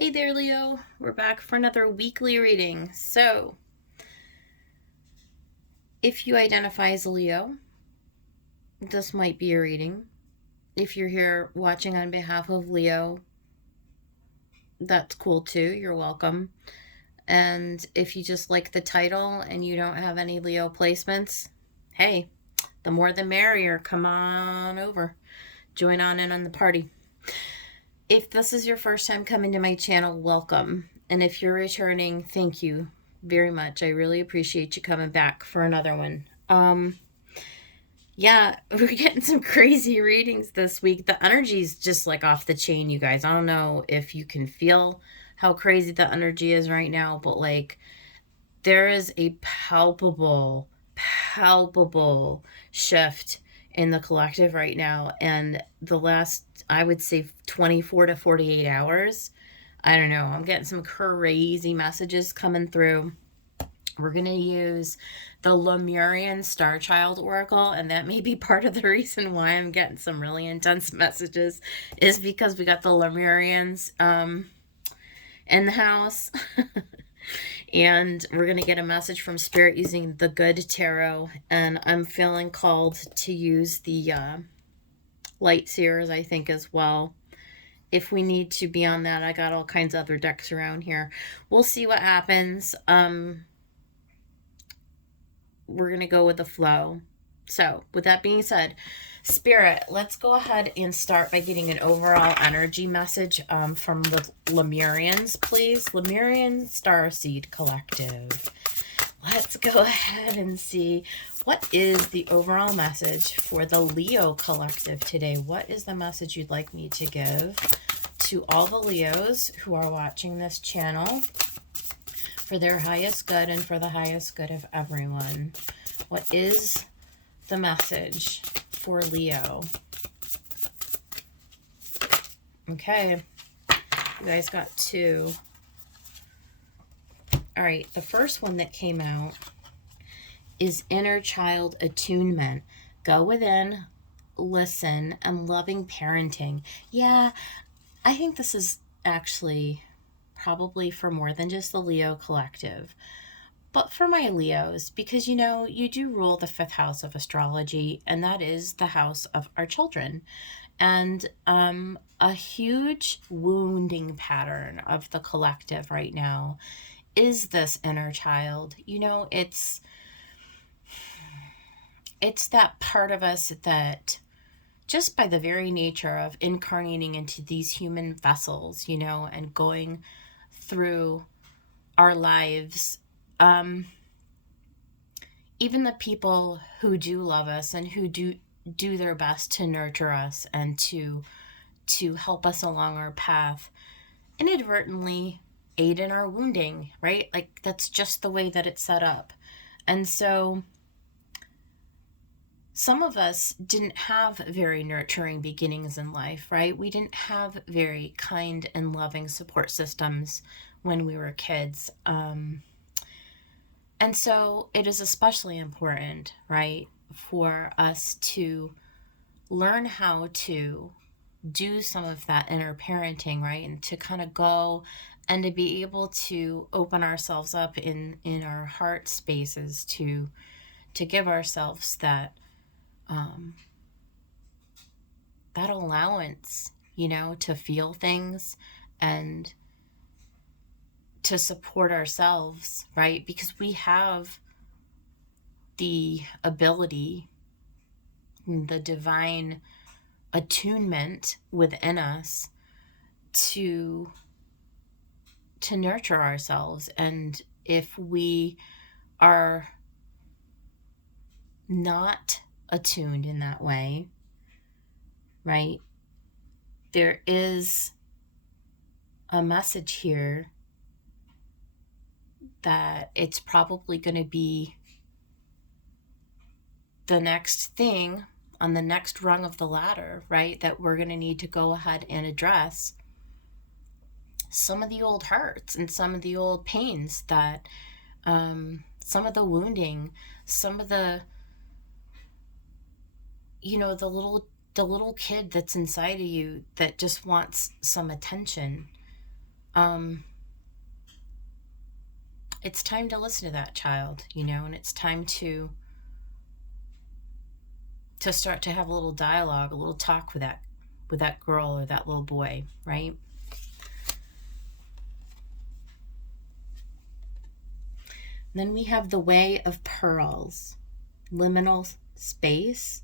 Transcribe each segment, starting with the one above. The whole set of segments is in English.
Hey there, Leo. We're back for another weekly reading. So, if you identify as a Leo, this might be a reading. If you're here watching on behalf of Leo, that's cool too. You're welcome. And if you just like the title and you don't have any Leo placements, hey, the more the merrier. Come on over. Join on in on the party. If this is your first time coming to my channel, welcome. And if you're returning, thank you very much. I really appreciate you coming back for another one. Yeah, we're getting some crazy readings this week. The energy's just like off the chain, you guys. I don't know if you can feel how crazy the energy is right now, but like there is a palpable shift in the collective right now. And the last, I would say, 24 to 48 hours, I don't know, I'm getting some crazy messages coming through. We're going to use the Lemurian Star Child Oracle, and that may be part of the reason why I'm getting some really intense messages, is because we got the Lemurians in the house. And we're going to get a message from Spirit using the Good Tarot. And I'm feeling called to use the Light Seers, I think, as well. If we need to be on that, I got all kinds of other decks around here. We'll see what happens. We're going to go with the flow. So, with that being said, Spirit, let's go ahead and start by getting an overall energy message from the Lemurians, please. Lemurian Starseed Collective. Let's go ahead and see what is the overall message for the Leo Collective today. What is the message you'd like me to give to all the Leos who are watching this channel for their highest good and for the highest good of everyone? What is the message for Leo? Okay, you guys got two. All right, the first one that came out is Inner Child Attunement. Go within, listen, and loving parenting. Yeah, I think this is actually probably for more than just the Leo Collective, but for my Leos, because you know, you do rule the fifth house of astrology, and that is the house of our children. And a huge wounding pattern of the collective right now is this inner child. You know, it's that part of us that, just by the very nature of incarnating into these human vessels, you know, and going through our lives, even the people who do love us and who do their best to nurture us and to help us along our path, inadvertently aid in our wounding, right? Like, that's just the way that it's set up. And so some of us didn't have very nurturing beginnings in life, right? We didn't have very kind and loving support systems when we were kids. And so it is especially important, right, for us to learn how to do some of that inner parenting, right? And to kind of go and to be able to open ourselves up in our heart spaces to give ourselves that that allowance, you know, to feel things and to support ourselves, right? Because we have the ability, the divine attunement within us to nurture ourselves. And if we are not attuned in that way, right, there is a message here that it's probably going to be the next thing on the next rung of the ladder, right, that we're going to need to go ahead and address some of the old hurts and some of the old pains that some of the wounding, some of the, you know, the little kid that's inside of you that just wants some attention. It's time to listen to that child, and it's time to start to have a little dialogue, a little talk with that girl or that little boy, right? Then we have the Way of Pearls, liminal space,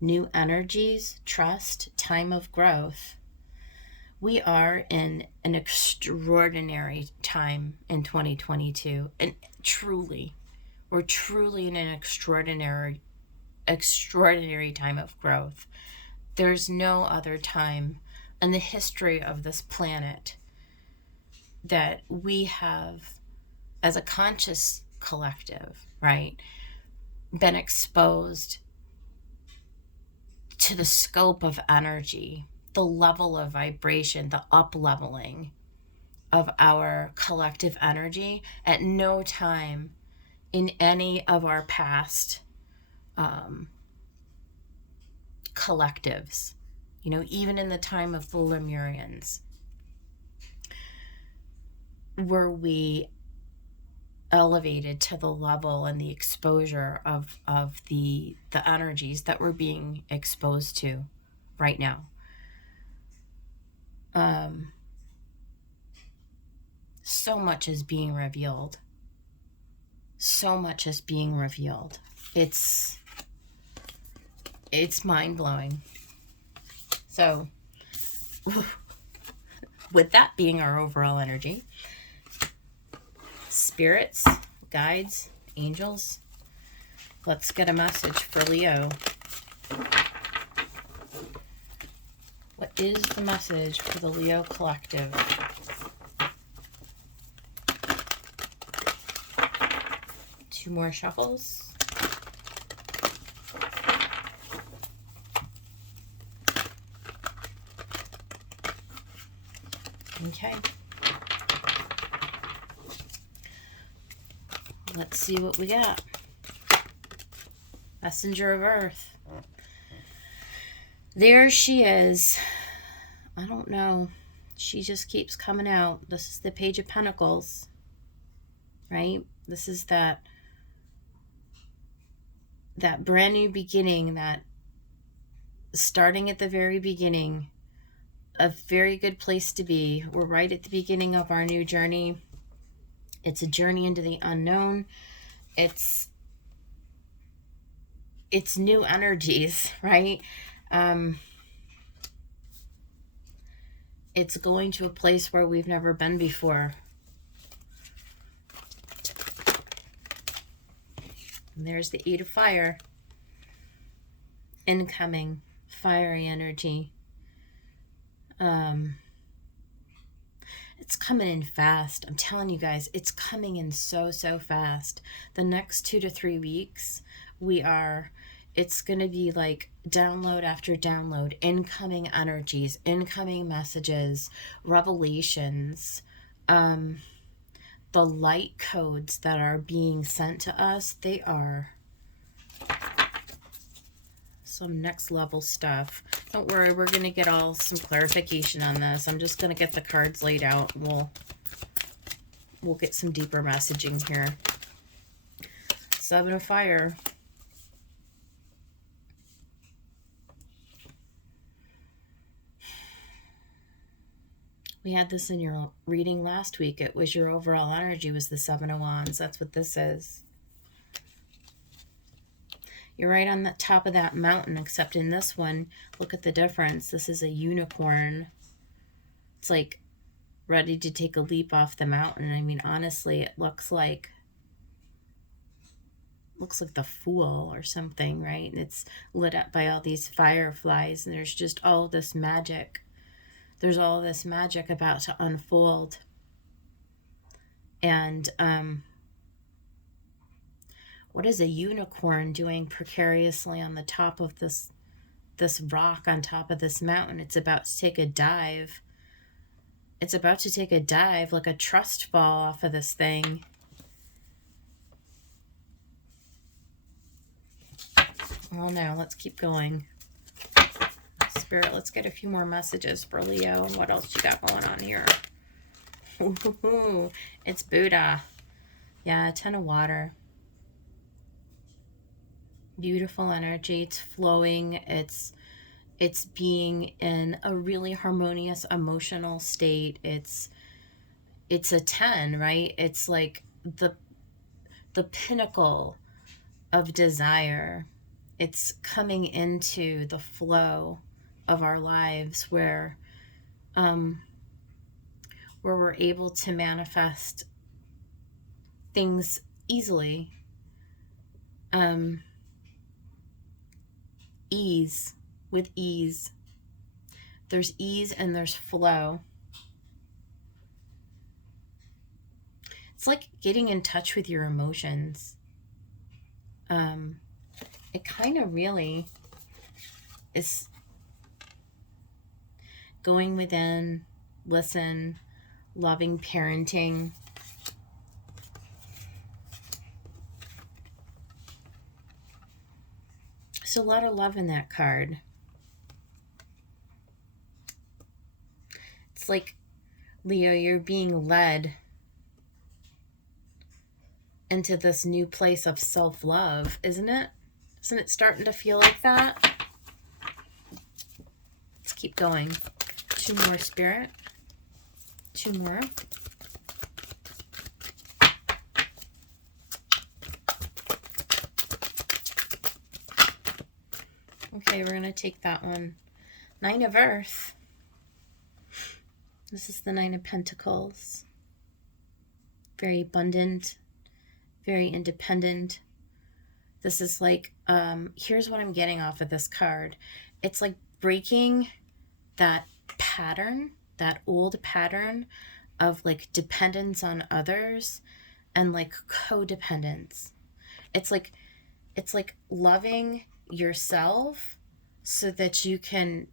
new energies, trust, time of growth. We are in an extraordinary time in 2022, and we're truly in an extraordinary time of growth. There's no other time in the history of this planet that we have, as a conscious collective, right, been exposed to the scope of energy, the level of vibration, the up leveling of our collective energy. At no time in any of our past collectives, even in the time of the Lemurians, were we elevated to the level and the exposure of the energies that we're being exposed to right now. So much is being revealed. It's mind-blowing. So with that being our overall energy, spirits, guides, angels, let's get a message for Leo. What is the message for the Leo collective? Two more shuffles. Okay. Let's see what we got. Messenger of Earth. There she is. I don't know. She just keeps coming out. This is the Page of Pentacles, right? This is that brand new beginning, that starting at the very beginning, a very good place to be. We're right at the beginning of our new journey. It's a journey into the unknown. It's new energies, right? It's going to a place where we've never been before. And there's the Eight of Fire. Incoming fiery energy. It's coming in fast. I'm telling you guys, it's coming in so fast. The next 2 to 3 weeks, it's going to be like download after download, incoming energies, incoming messages, revelations, the light codes that are being sent to us. They are some next level stuff. Don't worry, we're going to get some clarification on this. I'm just going to get the cards laid out. We'll get some deeper messaging here. Seven of Fire. We had this in your reading last week. It was your overall energy was the Seven of Wands. That's what this is. You're right on the top of that mountain, except in this one, look at the difference. This is a unicorn. It's like ready to take a leap off the mountain. I mean, honestly, it looks like the Fool or something, right? And it's lit up by all these fireflies, and there's just all this magic. There's all this magic about to unfold. And what is a unicorn doing precariously on the top of this rock on top of this mountain? It's about to take a dive. It's about to take a dive, like a trust fall off of this thing. Oh no, let's keep going. Spirit, let's get a few more messages for Leo. And what else you got going on here? Ooh, it's Buddha. Yeah, a ton of water. Beautiful energy. It's flowing. It's being in a really harmonious emotional state. It's a 10, right? It's like the pinnacle of desire. It's coming into the flow of our lives um where we're able to manifest things easily. um Ease, with ease. There's ease and there's flow. It's like getting in touch with your emotions. um it kind of really is. Going within, listen, loving parenting. So a lot of love in that card. It's like, Leo, you're being led into this new place of self-love, isn't it? Isn't it starting to feel like that? Let's keep going. 2 more, Spirit. 2 more. Okay, we're going to take that one. 9 of Earth. This is the 9 of Pentacles. Very abundant, very independent. This is like, here's what I'm getting off of this card. It's like breaking that pattern, that old pattern of like dependence on others and like codependence. It's like loving yourself so that you can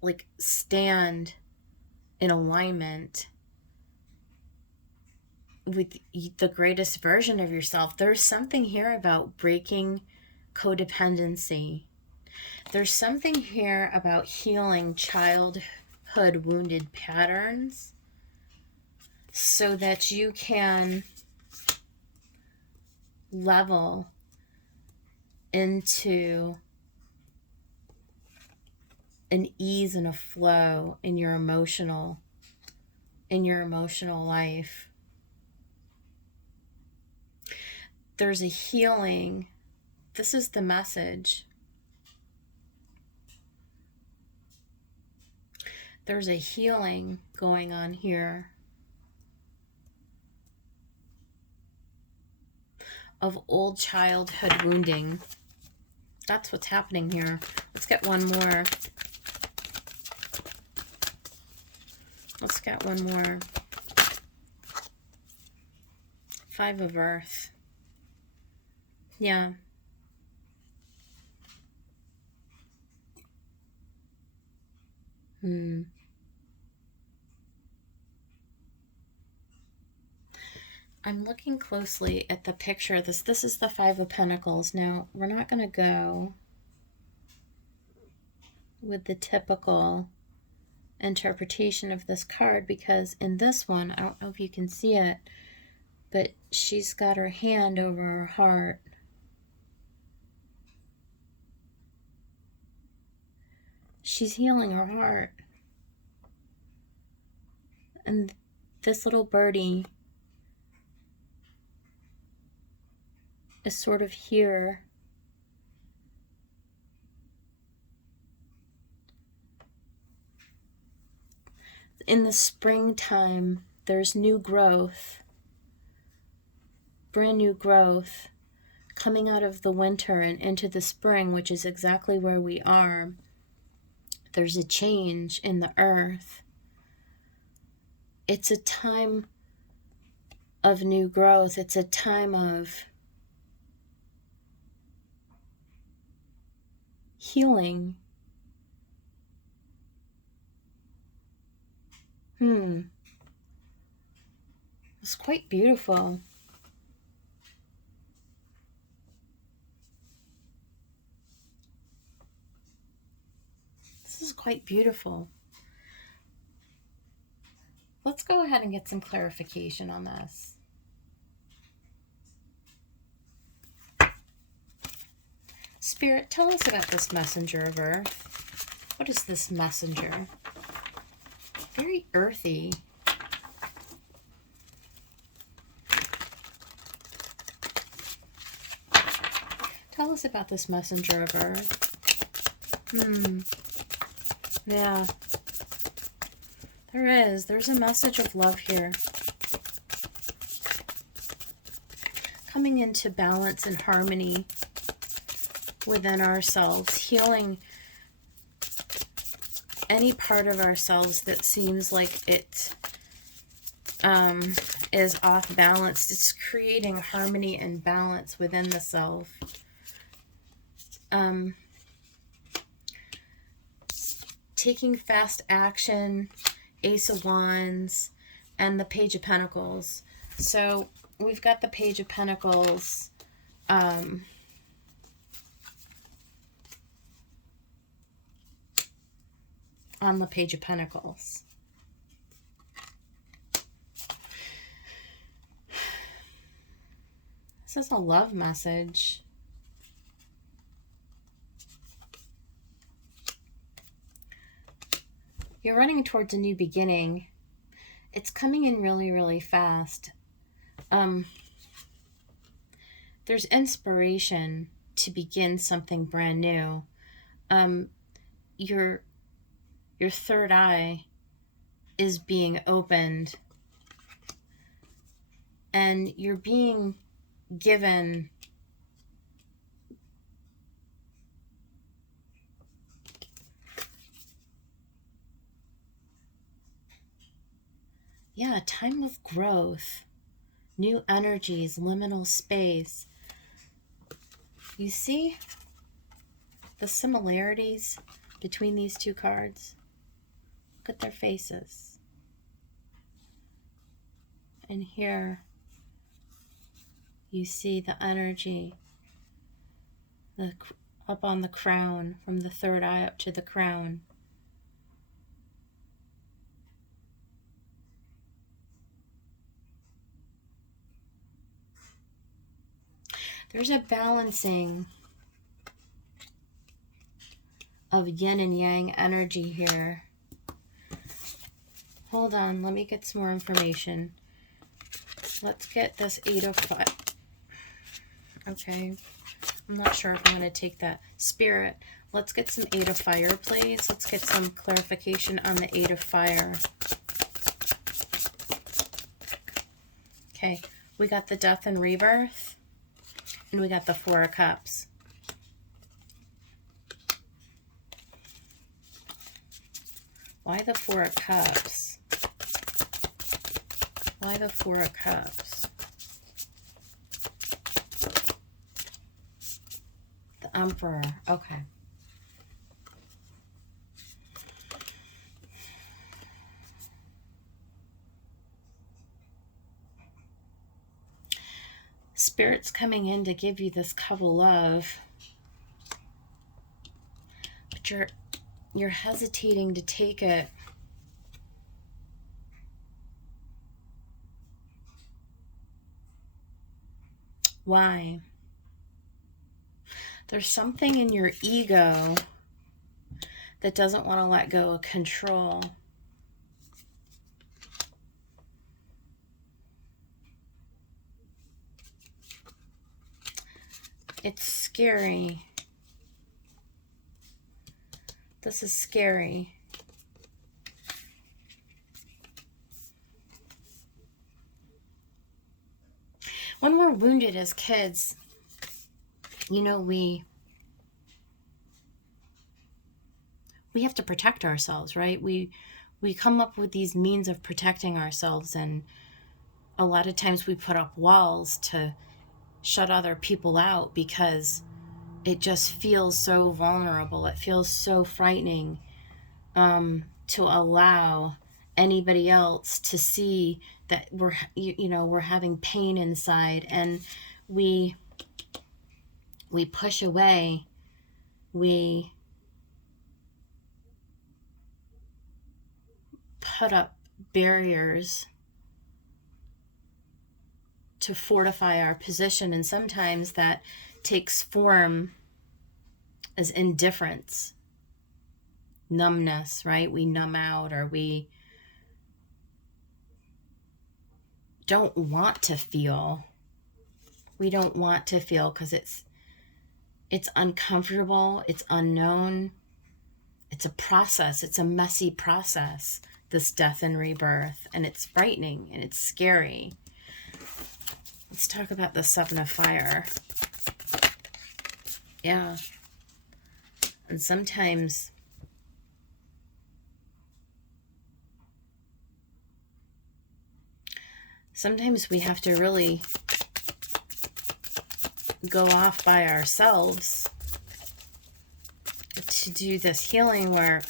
like stand in alignment with the greatest version of yourself. There's something here about breaking codependency. There's something here about healing childhood wounded patterns so that you can level into an ease and a flow in your emotional life. There's a healing. This is the message. There's a healing going on here of old childhood wounding. That's what's happening here. Let's get one more. Let's get one more. 5 of Earth. Yeah. I'm looking closely at the picture. This is the 5 of Pentacles. Now, we're not going to go with the typical interpretation of this card because in this one, I don't know if you can see it, but she's got her hand over her heart. She's healing her heart. And this little birdie is sort of here. In the springtime, there's new growth, brand new growth coming out of the winter and into the spring, which is exactly where we are. There's a change in the earth. It's a time of new growth. It's a time of healing. It's quite beautiful. This is quite beautiful. Let's go ahead and get some clarification on this. Spirit, tell us about this messenger of earth. What is this messenger? Very earthy. Tell us about this messenger of earth. Yeah. There's a message of love here. Coming into balance and harmony within ourselves, healing any part of ourselves that seems like it is off balance. It's creating harmony and balance within the self. Taking fast action, Ace of Wands, and the Page of Pentacles. So we've got the Page of Pentacles. On the Page of Pentacles. This is a love message. You're running towards a new beginning. It's coming in really, really fast. There's inspiration to begin something brand new. Your third eye is being opened, and you're being given a time of growth, new energies, liminal space. You see the similarities between these two cards? Look at their faces. And here you see the energy up on the crown, from the third eye up to the crown. There's a balancing of yin and yang energy here. Hold on, let me get some more information. Let's get this 8 of Fire. Okay, I'm not sure if I'm going to take that. Spirit, let's get some 8 of Fire, please. Let's get some clarification on the 8 of Fire. Okay, we got the Death and Rebirth. And we got the 4 of Cups. Why the 4 of Cups? Why the 4 of Cups? The Emperor. Okay. Spirit's coming in to give you this cup of love, but you're hesitating to take it. Why? There's something in your ego that doesn't want to let go of control. It's scary. This is scary. When we're wounded as kids, you know, we have to protect ourselves, right? We come up with these means of protecting ourselves, and a lot of times we put up walls to shut other people out because it just feels so vulnerable. It feels so frightening to allow anybody else to see that we're having pain inside, and we push away. We put up barriers to fortify our position, and sometimes that takes form as indifference, numbness, right? We numb out, or we don't want to feel. We don't want to feel because it's uncomfortable, it's unknown, it's a process, it's a messy process, this death and rebirth, and it's frightening and it's scary. Let's talk about the Seven of Fire. Yeah. And sometimes we have to really go off by ourselves to do this healing work.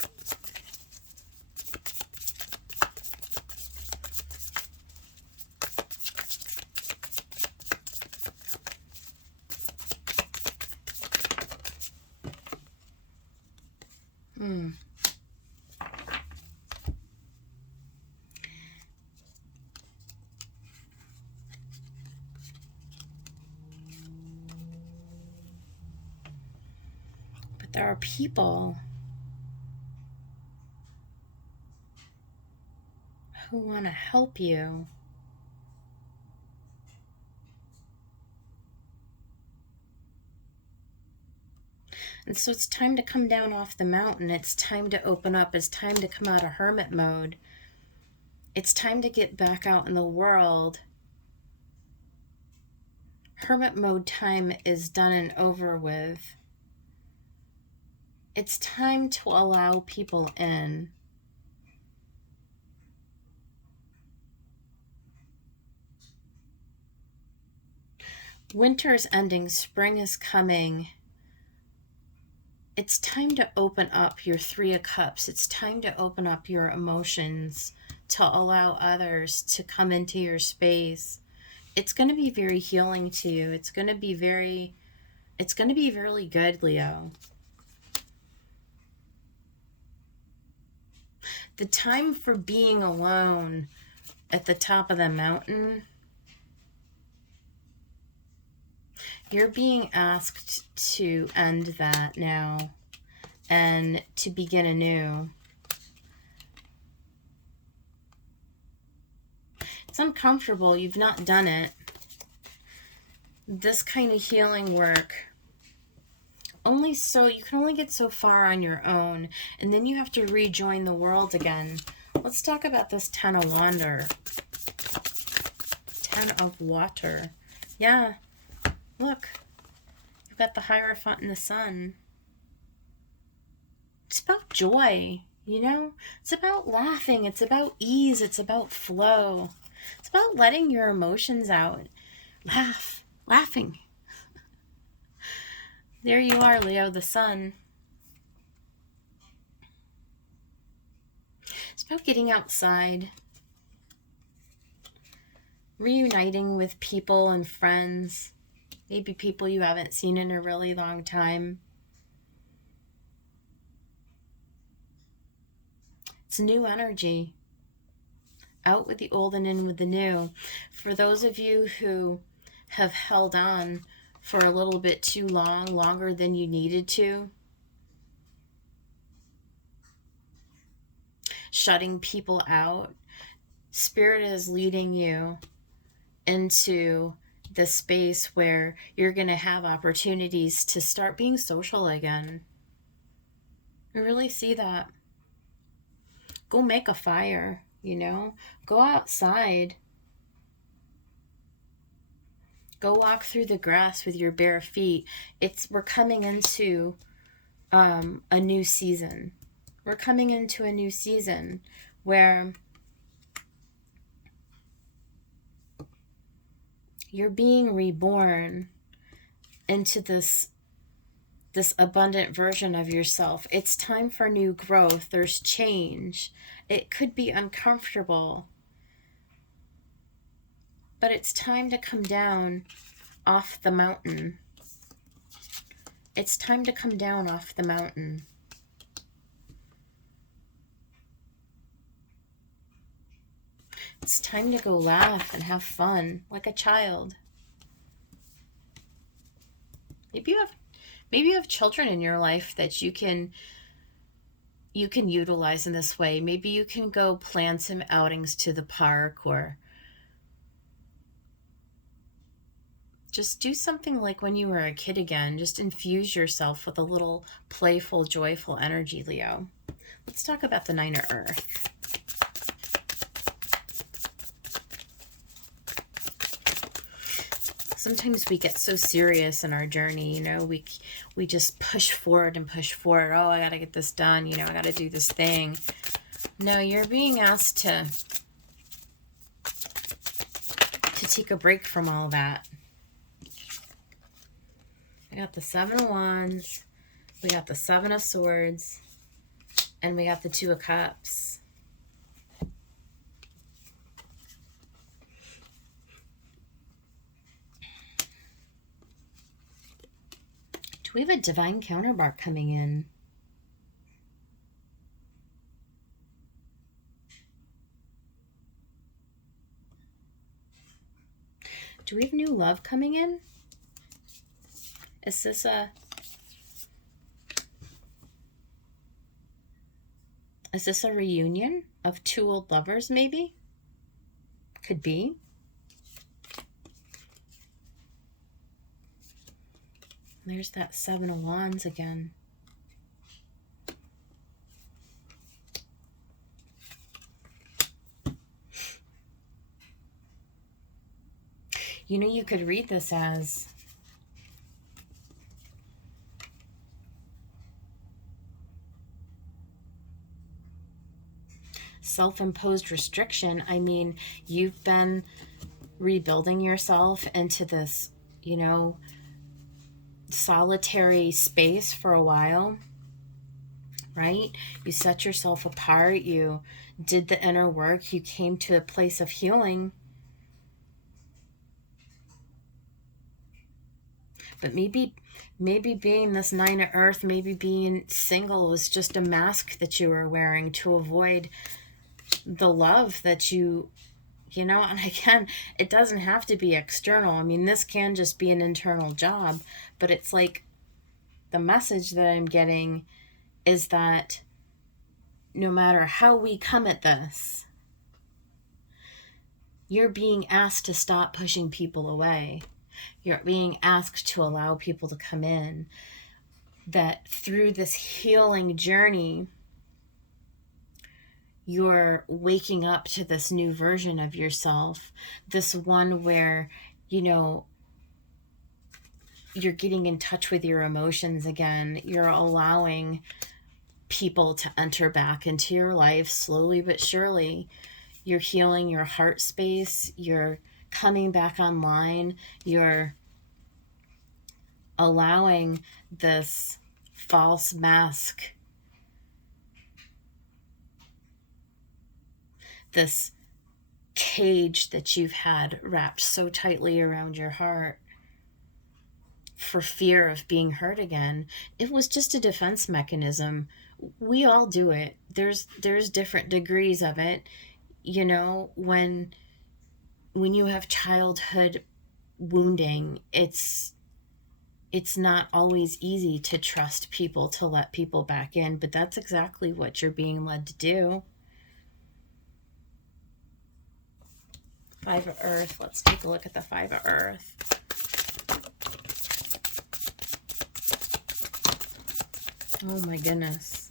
But there are people who want to help you. And so it's time to come down off the mountain. It's time to open up. It's time to come out of hermit mode. It's time to get back out in the world. Hermit mode time is done and over with. It's time to allow people in. Winter's ending, spring is coming. It's time to open up your Three of Cups. It's time to open up your emotions, to allow others to come into your space. It's going to be very healing to you. It's going to be really good, Leo. The time for being alone at the top of the mountain, you're being asked to end that now and to begin anew. It's uncomfortable. You've not done it. This kind of healing work, you can only get so far on your own, and then you have to rejoin the world again. Let's talk about this Ten of Water. Ten of Water. Yeah. Look, you've got the Hierophant and the Sun. It's about joy, It's about laughing. It's about ease. It's about flow. It's about letting your emotions out. Laughing. There you are, Leo, the Sun. It's about getting outside, reuniting with people and friends. Maybe people you haven't seen in a really long time. It's new energy. Out with the old and in with the new. For those of you who have held on for a little bit too long, longer than you needed to, shutting people out, Spirit is leading you into the space where you're going to have opportunities to start being social again. I really see that. Go make a fire, Go outside. Go walk through the grass with your bare feet. We're coming into a new season. We're coming into a new season where you're being reborn into this abundant version of yourself. It's time for new growth. There's change. It could be uncomfortable, but it's time to come down off the mountain. It's time to come down off the mountain. It's time to go laugh and have fun like a child. Maybe you have children in your life that you can utilize in this way. Maybe you can go plan some outings to the park, or just do something like when you were a kid again. Just infuse yourself with a little playful, joyful energy, Leo. Let's talk about the Nine of Earth. Sometimes we get so serious in our journey, you know, we just push forward and push forward. Oh, I got to get this done, you know, I got to do this thing. No, you're being asked to take a break from all that. I got the Seven of Wands, we got the Seven of Swords, and we got the Two of Cups. We have a divine counterpart coming in. Do we have new love coming in? Is this a reunion of two old lovers, maybe? Could be. There's that Seven of Wands again. You know, you could read this as self-imposed restriction. I mean, you've been rebuilding yourself into this, you know, solitary space for a while, right? You set yourself apart, you did the inner work, you came to a place of healing. But maybe being this Nine of Earth, maybe being single was just a mask that you were wearing to avoid the love that you know, and again, it doesn't have to be external. I mean, this can just be an internal job, but it's like the message that I'm getting is that no matter how we come at this, you're being asked to stop pushing people away. You're being asked to allow people to come in. That through this healing journey, you're waking up to this new version of yourself, this one where, you know, you're getting in touch with your emotions again. You're allowing people to enter back into your life slowly but surely. You're healing your heart space. You're coming back online. You're allowing this false mask, this cage that you've had wrapped so tightly around your heart for fear of being hurt again. It was just a defense mechanism. We all do it. There's different degrees of it. You know, when you have childhood wounding, it's not always easy to trust people, to let people back in, but that's exactly what you're being led to do. Five of Earth. Let's take a look at the Five of Earth. Oh my goodness.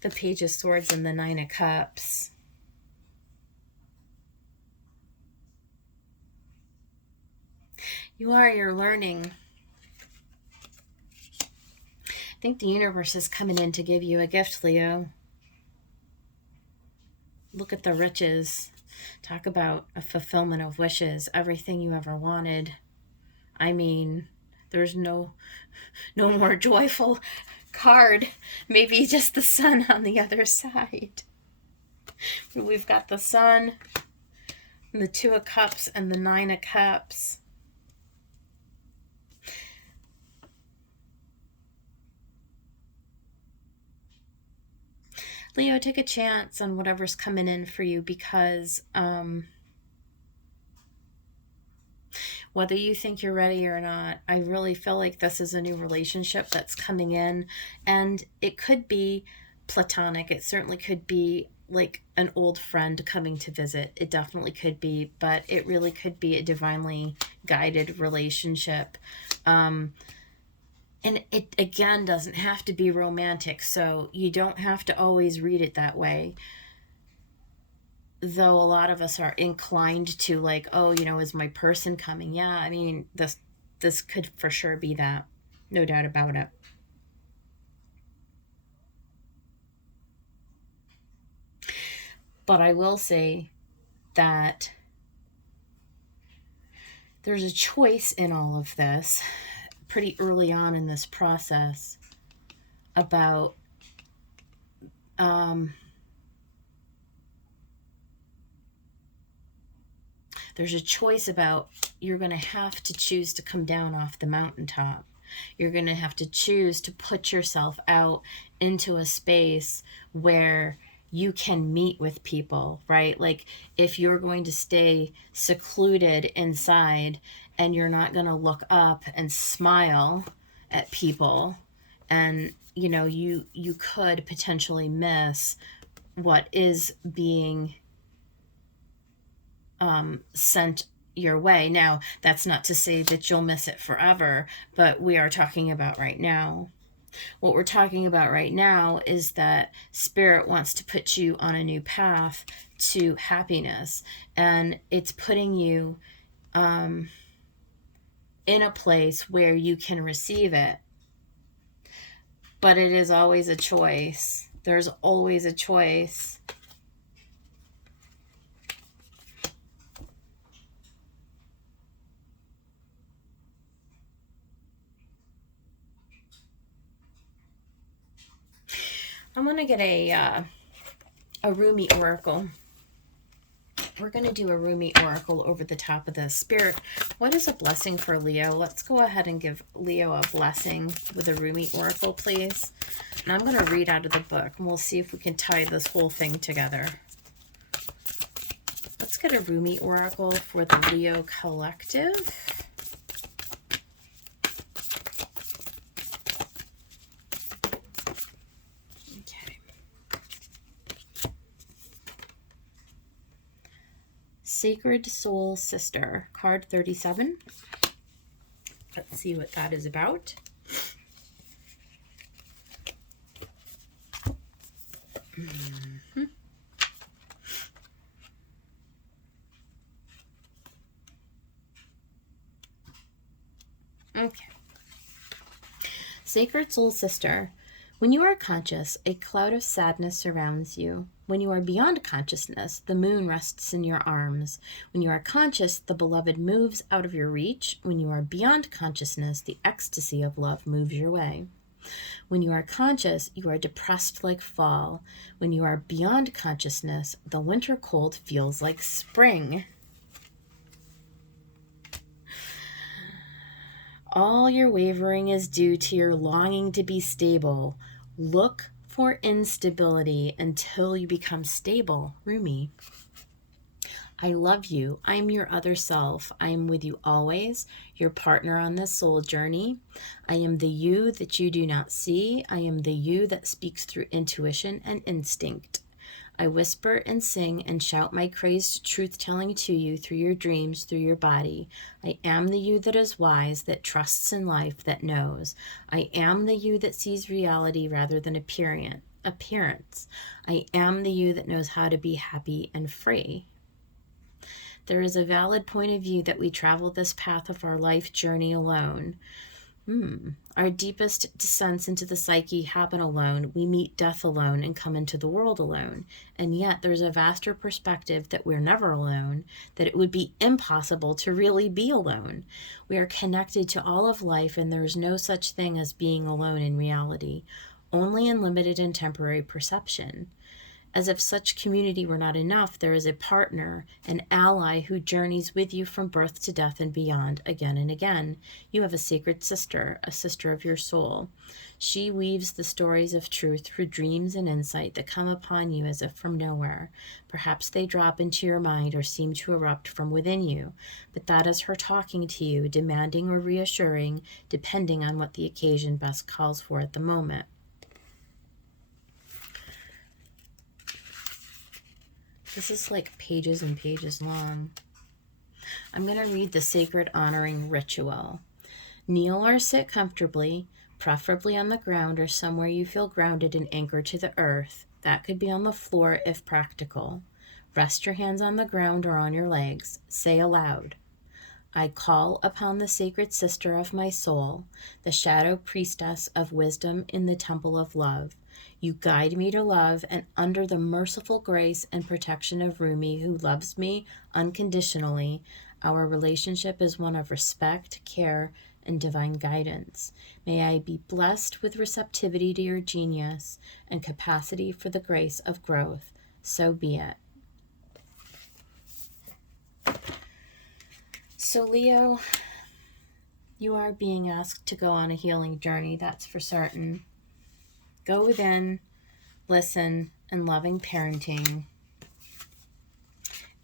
The Page of Swords and the Nine of Cups. You're learning. I think the universe is coming in to give you a gift, Leo. Look at the riches. Talk about a fulfillment of wishes. Everything you ever wanted. I mean, there's no more joyful card. Maybe just the sun on the other side. We've got the sun, and the Two of Cups, and the Nine of Cups. Leo, take a chance on whatever's coming in for you, because whether you think you're ready or not, I really feel like this is a new relationship that's coming in, and it could be platonic. It certainly could be like an old friend coming to visit. It definitely could be, but it really could be a divinely guided relationship. And it again doesn't have to be romantic, so you don't have to always read it that way. Though a lot of us are inclined to, like, oh, is my person coming? Yeah, I mean, this could for sure be that. No doubt about it. But I will say that there's a choice in all of this pretty early on in this process about there's a choice about you're going to have to choose to come down off the mountaintop. You're going to have to choose to put yourself out into a space where you can meet with people, right? Like, if you're going to stay secluded inside and you're not going to look up and smile at people, and you could potentially miss what is being sent your way. Now, that's not to say that you'll miss it forever, but we are talking about right now. What we're talking about right now is that Spirit wants to put you on a new path to happiness, and it's putting you in a place where you can receive it. But it is always a choice. There's always a choice. I'm going to get a Rumi Oracle. We're going to do a Rumi Oracle over the top of this. Spirit, what is a blessing for Leo? Let's go ahead and give Leo a blessing with a Rumi Oracle, please. And I'm going to read out of the book, and we'll see if we can tie this whole thing together. Let's get a Rumi Oracle for the Leo Collective. Sacred Soul Sister, card 37. Let's see what that is about. Okay. Sacred Soul Sister, when you are conscious, a cloud of sadness surrounds you. When you are beyond consciousness, the moon rests in your arms. When you are conscious, the beloved moves out of your reach. When you are beyond consciousness, the ecstasy of love moves your way. When you are conscious, you are depressed like fall. When you are beyond consciousness, the winter cold feels like spring. All your wavering is due to your longing to be stable. Look for instability until you become stable. Rumi. I love you. I'm your other self. I am with you always, your partner on this soul journey. I am the you that you do not see. I am the you that speaks through intuition and instinct. I whisper and sing and shout my crazed truth-telling to you through your dreams, through your body. I am the you that is wise, that trusts in life, that knows. I am the you that sees reality rather than appearance. I am the you that knows how to be happy and free. There is a valid point of view that we travel this path of our life journey alone. Our deepest descents into the psyche happen alone. We meet death alone and come into the world alone. And yet there's a vaster perspective that we're never alone, that it would be impossible to really be alone. We are connected to all of life, and there's no such thing as being alone in reality, only in limited and temporary perception. As if such community were not enough, there is a partner, an ally who journeys with you from birth to death and beyond again and again. You have a sacred sister, a sister of your soul. She weaves the stories of truth through dreams and insight that come upon you as if from nowhere. Perhaps they drop into your mind or seem to erupt from within you, but that is her talking to you, demanding or reassuring, depending on what the occasion best calls for at the moment. This is like pages and pages long. I'm going to read the sacred honoring ritual. Kneel or sit comfortably, preferably on the ground or somewhere you feel grounded and anchored to the earth. That could be on the floor if practical. Rest your hands on the ground or on your legs. Say aloud, I call upon the sacred sister of my soul, the shadow priestess of wisdom in the temple of love. You guide me to love, and under the merciful grace and protection of Rumi, who loves me unconditionally, our relationship is one of respect, care, and divine guidance. May I be blessed with receptivity to your genius and capacity for the grace of growth. So be it. So Leo, you are being asked to go on a healing journey, that's for certain. Go within, listen, and loving parenting.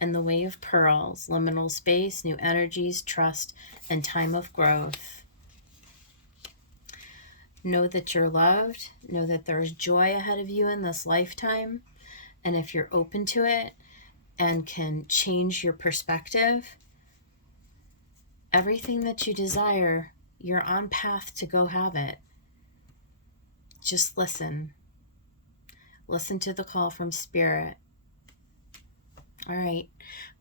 And the way of pearls, liminal space, new energies, trust, and time of growth. Know that you're loved. Know that there's joy ahead of you in this lifetime. And if you're open to it and can change your perspective, everything that you desire, you're on path to go have it. Just listen. Listen to the call from Spirit. All right,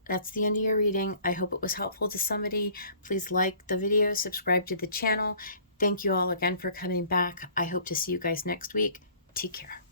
that's the end of your reading. I hope it was helpful to somebody. Please like the video, subscribe to the channel. Thank you all again for coming back. I hope to see you guys next week. Take care.